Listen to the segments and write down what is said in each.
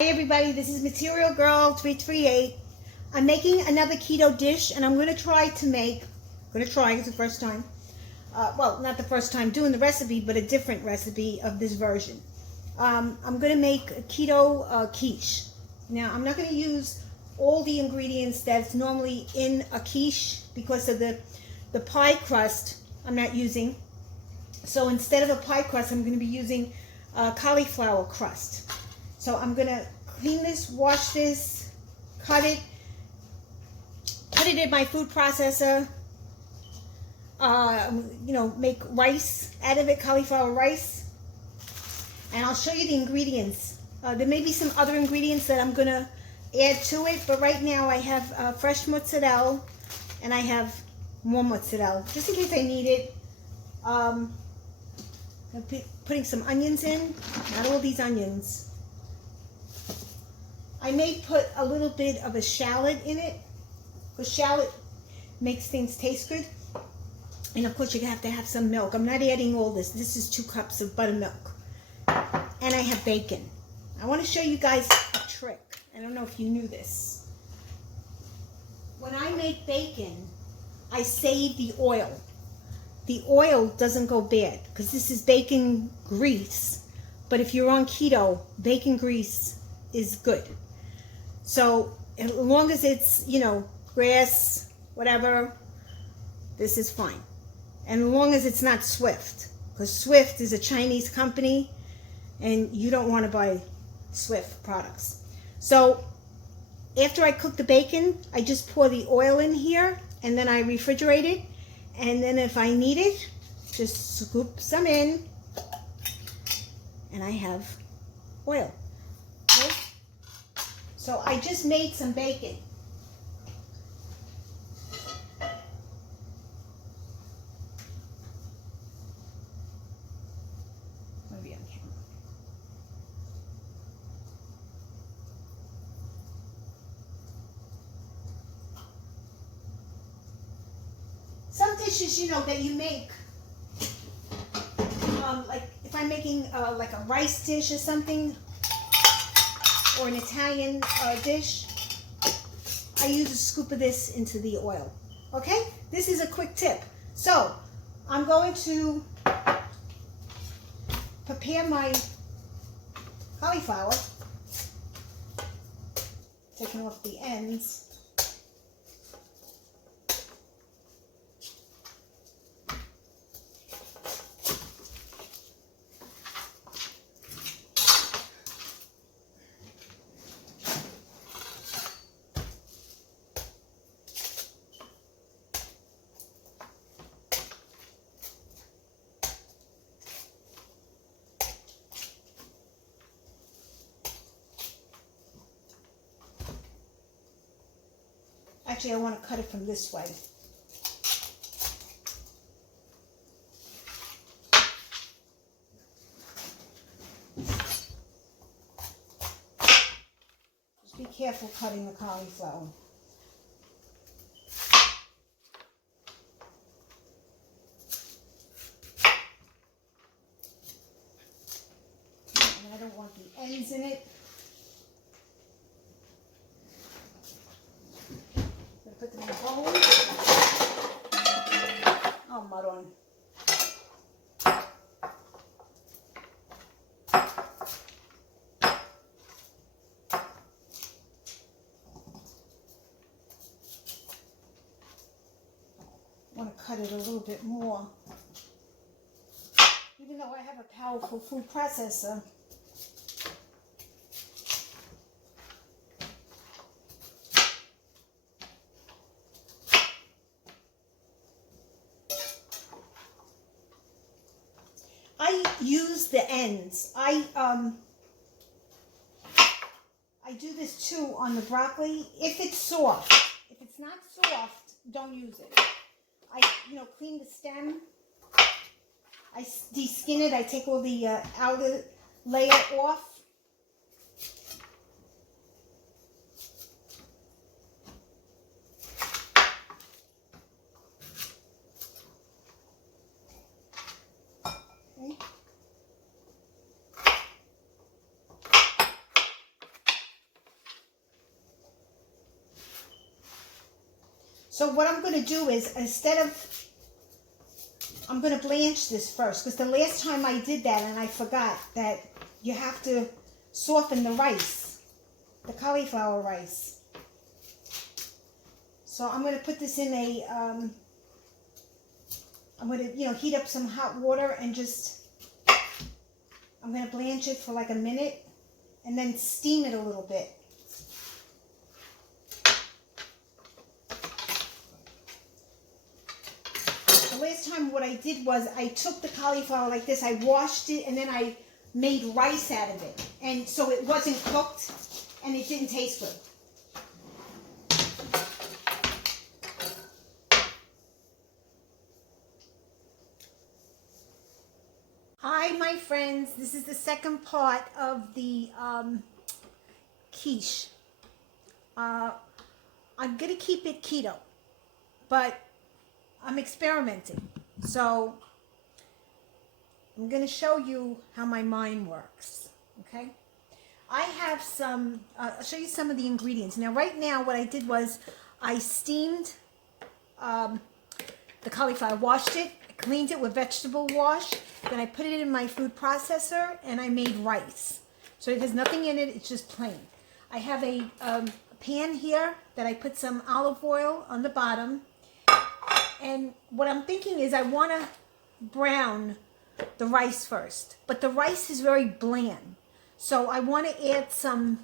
Hey everybody, this is Material Girl 338. I'm making another keto dish, and I'm going to try, it's the first time, well, not the first time doing the recipe, but a different recipe of this version. I'm going to make a keto quiche. Now, I'm not going to use all the ingredients that's normally in a quiche because of the pie crust I'm not using. So instead of a pie crust, I'm going to be using cauliflower crust. So I'm going to clean this, wash this, cut it, put it in my food processor, make rice out of it, cauliflower rice. And I'll show you the ingredients. There may be some other ingredients that I'm going to add to it, but right now I have fresh mozzarella and I have more mozzarella, just in case I need it. I'm putting some onions in, not all these onions. I may put a little bit of a shallot in it, because shallot makes things taste good. And of course you have to have some milk. I'm not adding all this. This is 2 cups of buttermilk. And I have bacon. I want to show you guys a trick. I don't know if you knew this. When I make bacon, I save the oil. The oil doesn't go bad, because this is bacon grease. But if you're on keto, bacon grease is good. So as long as it's, grass, whatever, this is fine. And as long as it's not Swift, because Swift is a Chinese company and you don't want to buy Swift products. So after I cook the bacon, I just pour the oil in here and then I refrigerate it. And then if I need it, just scoop some in and I have oil. Okay? So I just made some bacon. Maybe on camera. Some dishes, that you make, like if I'm making like a rice dish or something, or an Italian dish, I use a scoop of this into the oil. Okay? This is a quick tip. So, I'm going to prepare my cauliflower, taking off the ends. Actually, I want to cut it from this way. Just be careful cutting the cauliflower. And I don't want the ends in it. Put them in a bowl. Oh, mud on. I want to cut it a little bit more. Even though I have a powerful food processor, I use the ends. I do this too on the broccoli. If it's soft. If it's not soft, don't use it. I, clean the stem. I de-skin it. I take all the outer layer off. Okay. So what I'm going to do is, I'm going to blanch this first, because the last time I did that and I forgot that you have to soften the rice, the cauliflower rice. So I'm going to put this in a, I'm going to, heat up some hot water and I'm going to blanch it for like a minute and then steam it a little bit. The last time what I did was I took the cauliflower like this, I washed it, and then I made rice out of it. And so it wasn't cooked and it didn't taste good. Hi, my friends. This is the second part of the quiche. I'm going to keep it keto, but I'm experimenting. So I'm going to show you how my mind works, okay? I have some, I'll show you some of the ingredients. Now, right now, what I did was I steamed the cauliflower, washed it, cleaned it with vegetable wash, then I put it in my food processor, and I made rice. So it has nothing in it, it's just plain. I have a pan here that I put some olive oil on the bottom, and what I'm thinking is I want to brown the rice first, but the rice is very bland. So I want to add some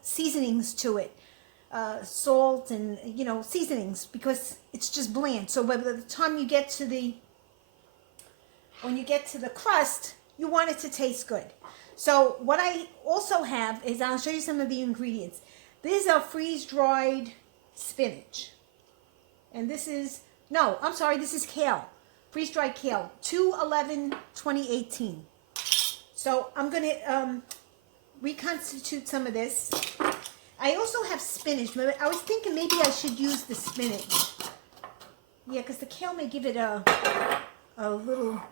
seasonings to it, salt and, seasonings, because it's just bland. So by the time you get to when you get to the crust, you want it to taste good. So what I also have is, I'll show you some of the ingredients. These are freeze-dried spinach. And this is, no, I'm sorry, this is kale. Freeze-dried kale, 2/11/2018. So I'm going to reconstitute some of this. I also have spinach. I was thinking maybe I should use the spinach. Yeah, because the kale may give it a little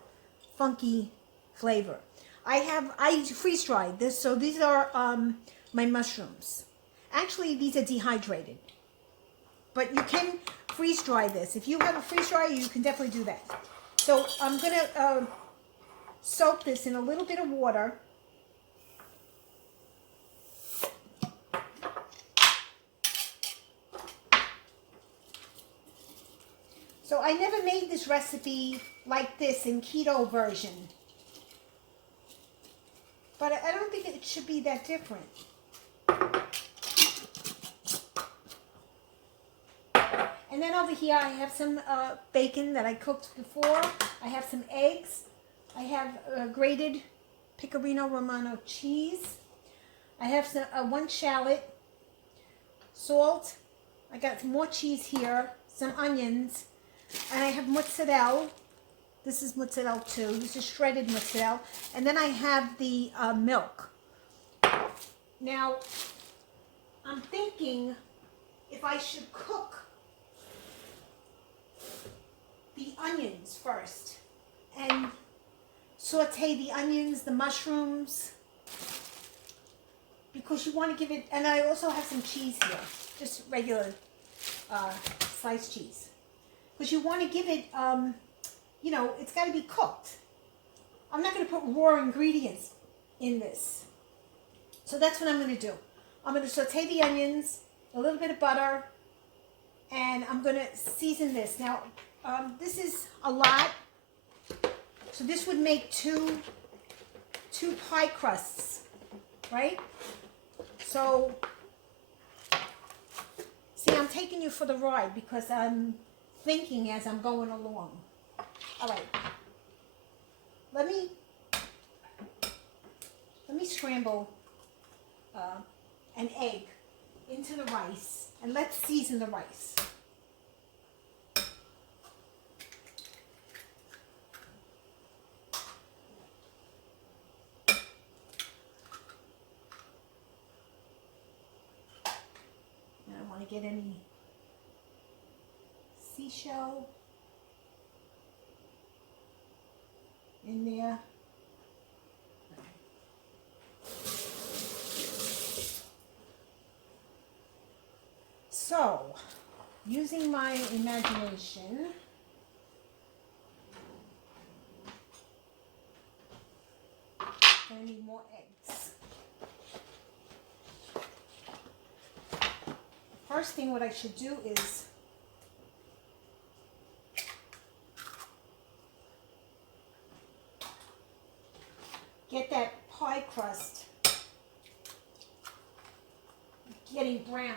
funky flavor. I freeze-dried this, so these are my mushrooms. Actually, these are dehydrated. But you can freeze-dry this. If you have a freeze-dryer, you can definitely do that. So I'm going to soak this in a little bit of water. So I never made this recipe like this in keto version. But I don't think it should be that different. And then over here I have some bacon that I cooked before. I have some eggs. I have grated Pecorino Romano cheese. I have some, one shallot, salt. I got some more cheese here, some onions, and I have mozzarella. This is mozzarella too. This is shredded mozzarella. And then I have the milk. Now, I'm thinking if I should cook the onions first and saute the onions, the mushrooms, because you want to give it, and I also have some cheese here, just regular sliced cheese, because you want to give it, it's got to be cooked. I'm not going to put raw ingredients in this. So that's what I'm going to do. I'm going to saute the onions, a little bit of butter, and I'm going to season this. Now, this is a lot, so this would make two pie crusts, right? So, see, I'm taking you for the ride because I'm thinking as I'm going along. All right, let me scramble an egg into the rice, and let's season the rice. Get any seashell in there. So using my imagination, I'm going to need more eggs. First thing what I should do is get that pie crust getting brown.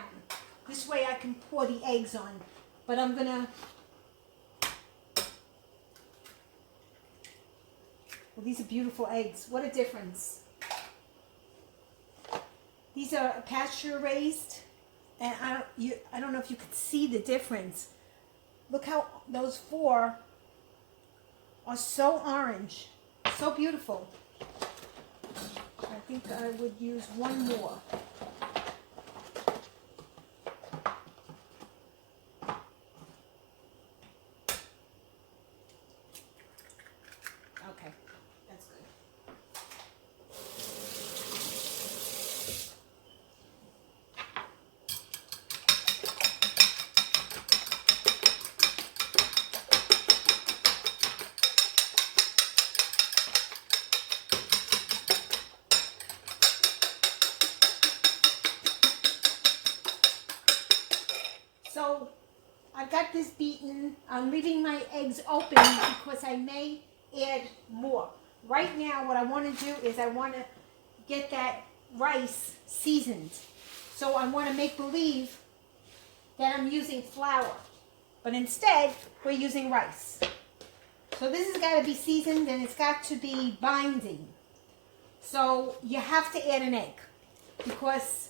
This way I can pour the eggs on. But I'm gonna, well, these are beautiful eggs. What a difference. These are pasture raised, and I don't know if you could see the difference. Look how those 4 are so orange, so beautiful. I think I would use 1 more. Okay, that's good. So I got this beaten. I'm leaving my eggs open because I may add more. Right now what I want to do is I want to get that rice seasoned. So I want to make believe that I'm using flour, but instead we're using rice. So this has got to be seasoned and it's got to be binding. So you have to add an egg because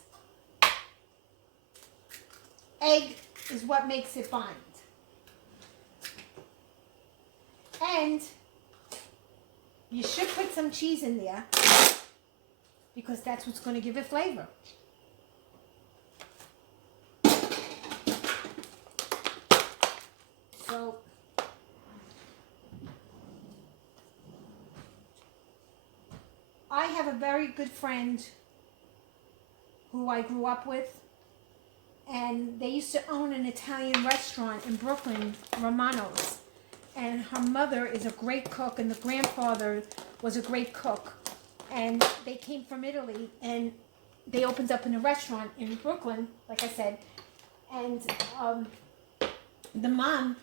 egg is what makes it bind. And you should put some cheese in there because that's what's going to give it flavor. So I have a very good friend who I grew up with, and they used to own an Italian restaurant in Brooklyn, Romano's. And her mother is a great cook, and the grandfather was a great cook. And they came from Italy, and they opened up in a restaurant in Brooklyn, like I said. And the mom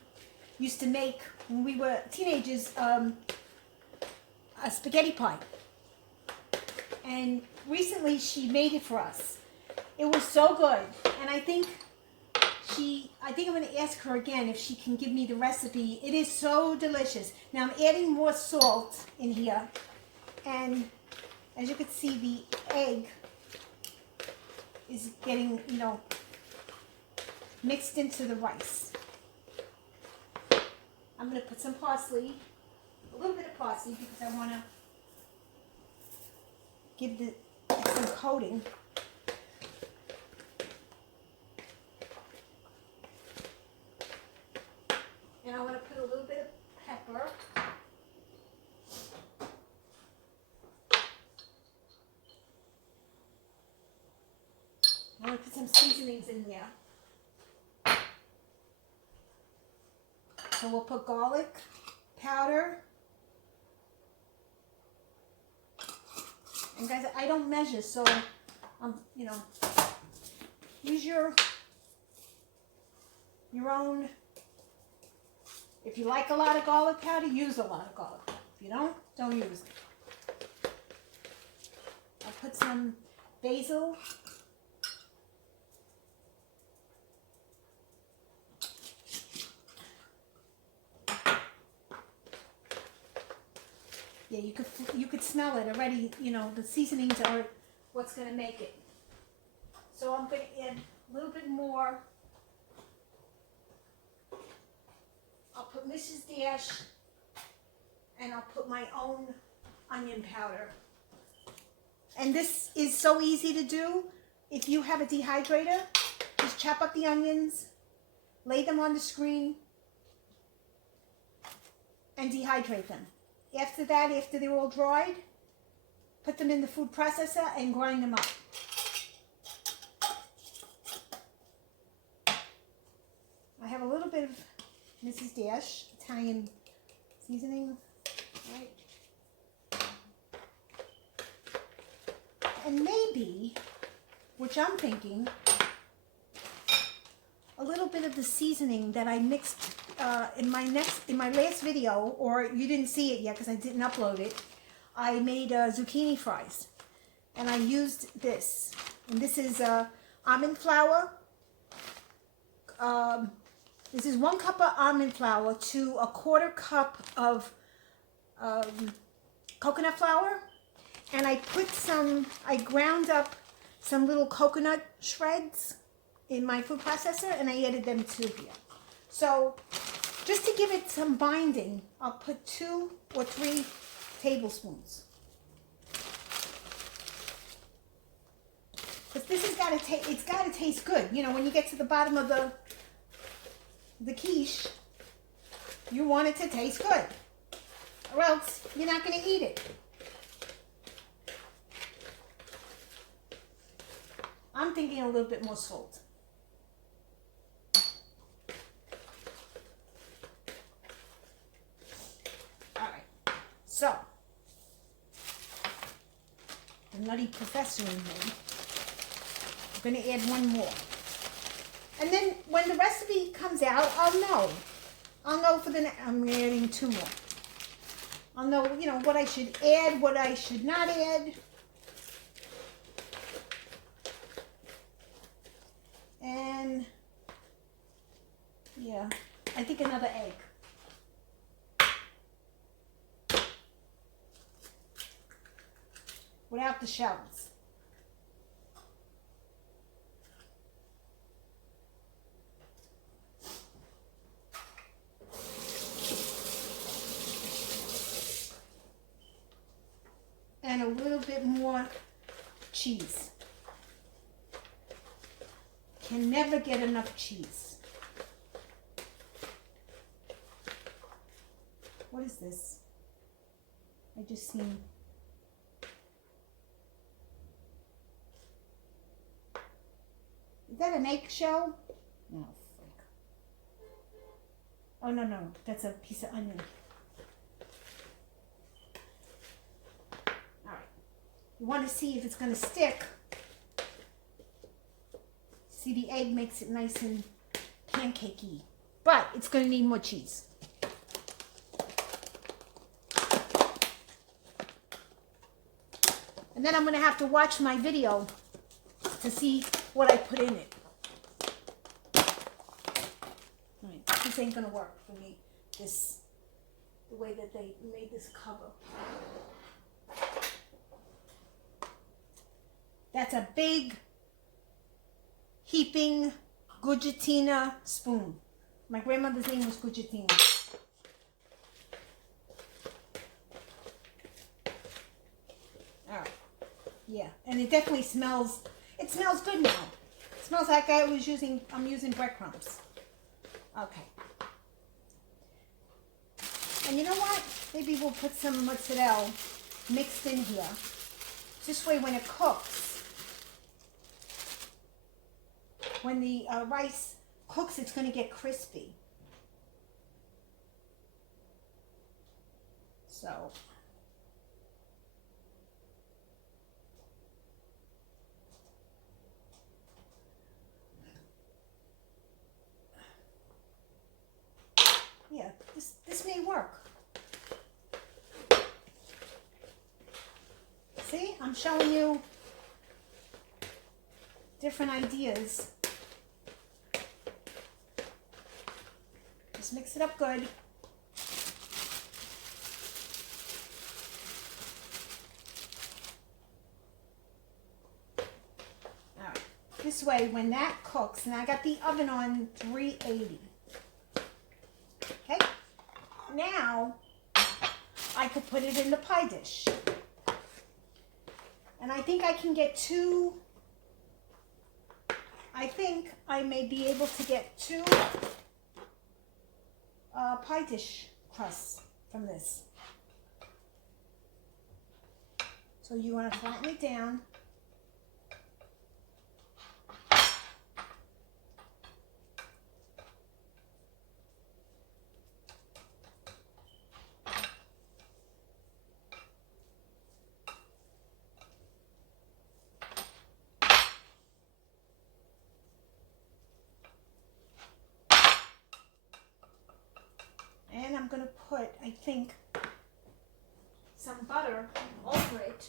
used to make, when we were teenagers, a spaghetti pie. And recently she made it for us. It was so good. And I think I'm going to ask her again if she can give me the recipe. It is so delicious. Now I'm adding more salt in here. And as you can see, the egg is getting, mixed into the rice. I'm going to put some parsley, a little bit of parsley, because I want to give it some coating. And I want to put a little bit of pepper. I want to put some seasonings in there. So we'll put garlic powder. And guys, I don't measure, so use your own. If you like a lot of garlic powder, use a lot of garlic powder. If you don't use it. I'll put some basil. Yeah, you could smell it already. The seasonings are what's going to make it. So I'm going to add a little bit more. I'll put Mrs. Dash, and I'll put my own onion powder. And this is so easy to do. If you have a dehydrator, just chop up the onions, lay them on the screen, and dehydrate them. After that, after they're all dried, put them in the food processor and grind them up. Mrs. Dash Italian seasoning, right? And maybe, which I'm thinking, a little bit of the seasoning that I mixed in my last video, or you didn't see it yet because I didn't upload it. I made zucchini fries, and I used this. And this is almond flour. This is 1 cup of almond flour to a 1/4 cup of coconut flour. And I ground up some little coconut shreds in my food processor, and I added them to here. So just to give it some binding, I'll put 2 or 3 tablespoons. But this has got to it's got to taste good. You know, when you get to the bottom of the quiche, you want it to taste good, or else you're not going to eat it. I'm thinking a little bit more salt. All right, so the nutty professor in me. I'm going to add 1 more. And then when the recipe comes out, I'll know. I'll know for I'm adding 2 more. I'll know, you know, what I should add, what I should not add. And, yeah, I think another egg. Without the shells. And a little bit more cheese. Can never get enough cheese. What is this? I just seen. Is that an eggshell? No, frick. Oh, no, that's a piece of onion. You want to see if it's going to stick. See, the egg makes it nice and pancakey, but it's going to need more cheese. And then I'm going to have to watch my video to see what I put in it. All right, this ain't going to work for me, the way that they made this cover. That's a big, heaping Gujatina spoon. My grandmother's name was Gujatina. All right. Yeah, and it definitely smells, it smells good now. It smells like I'm using breadcrumbs. Okay. And you know what? Maybe we'll put some mozzarella mixed in here. This way when it cooks, when the rice cooks, it's going to get crispy. So, yeah, this may work. See, I'm showing you different ideas. Just mix it up good. All right. This way, when that cooks, and I got the oven on 380. Okay. Now, I could put it in the pie dish. And I think I can get 2. I think I may be able to get 2 pie dish crusts from this. So you want to flatten it down. going to put, I think, some butter over it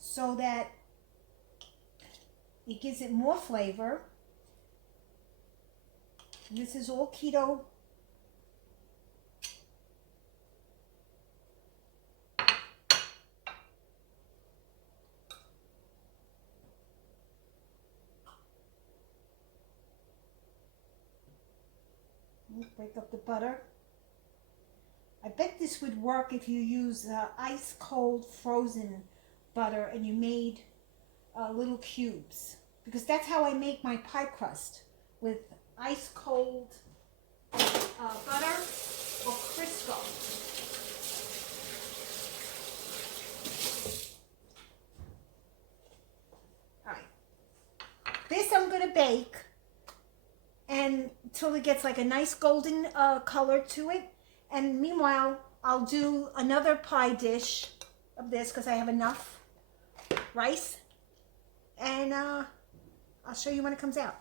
so that it gives it more flavor. And this is all keto. Break up the butter. I bet this would work if you use ice cold frozen butter and you made little cubes, because that's how I make my pie crust, with ice cold butter or Crisco. All right, this I'm going to bake and until it gets like a nice golden color to it. And meanwhile, I'll do another pie dish of this because I have enough rice. And I'll show you when it comes out.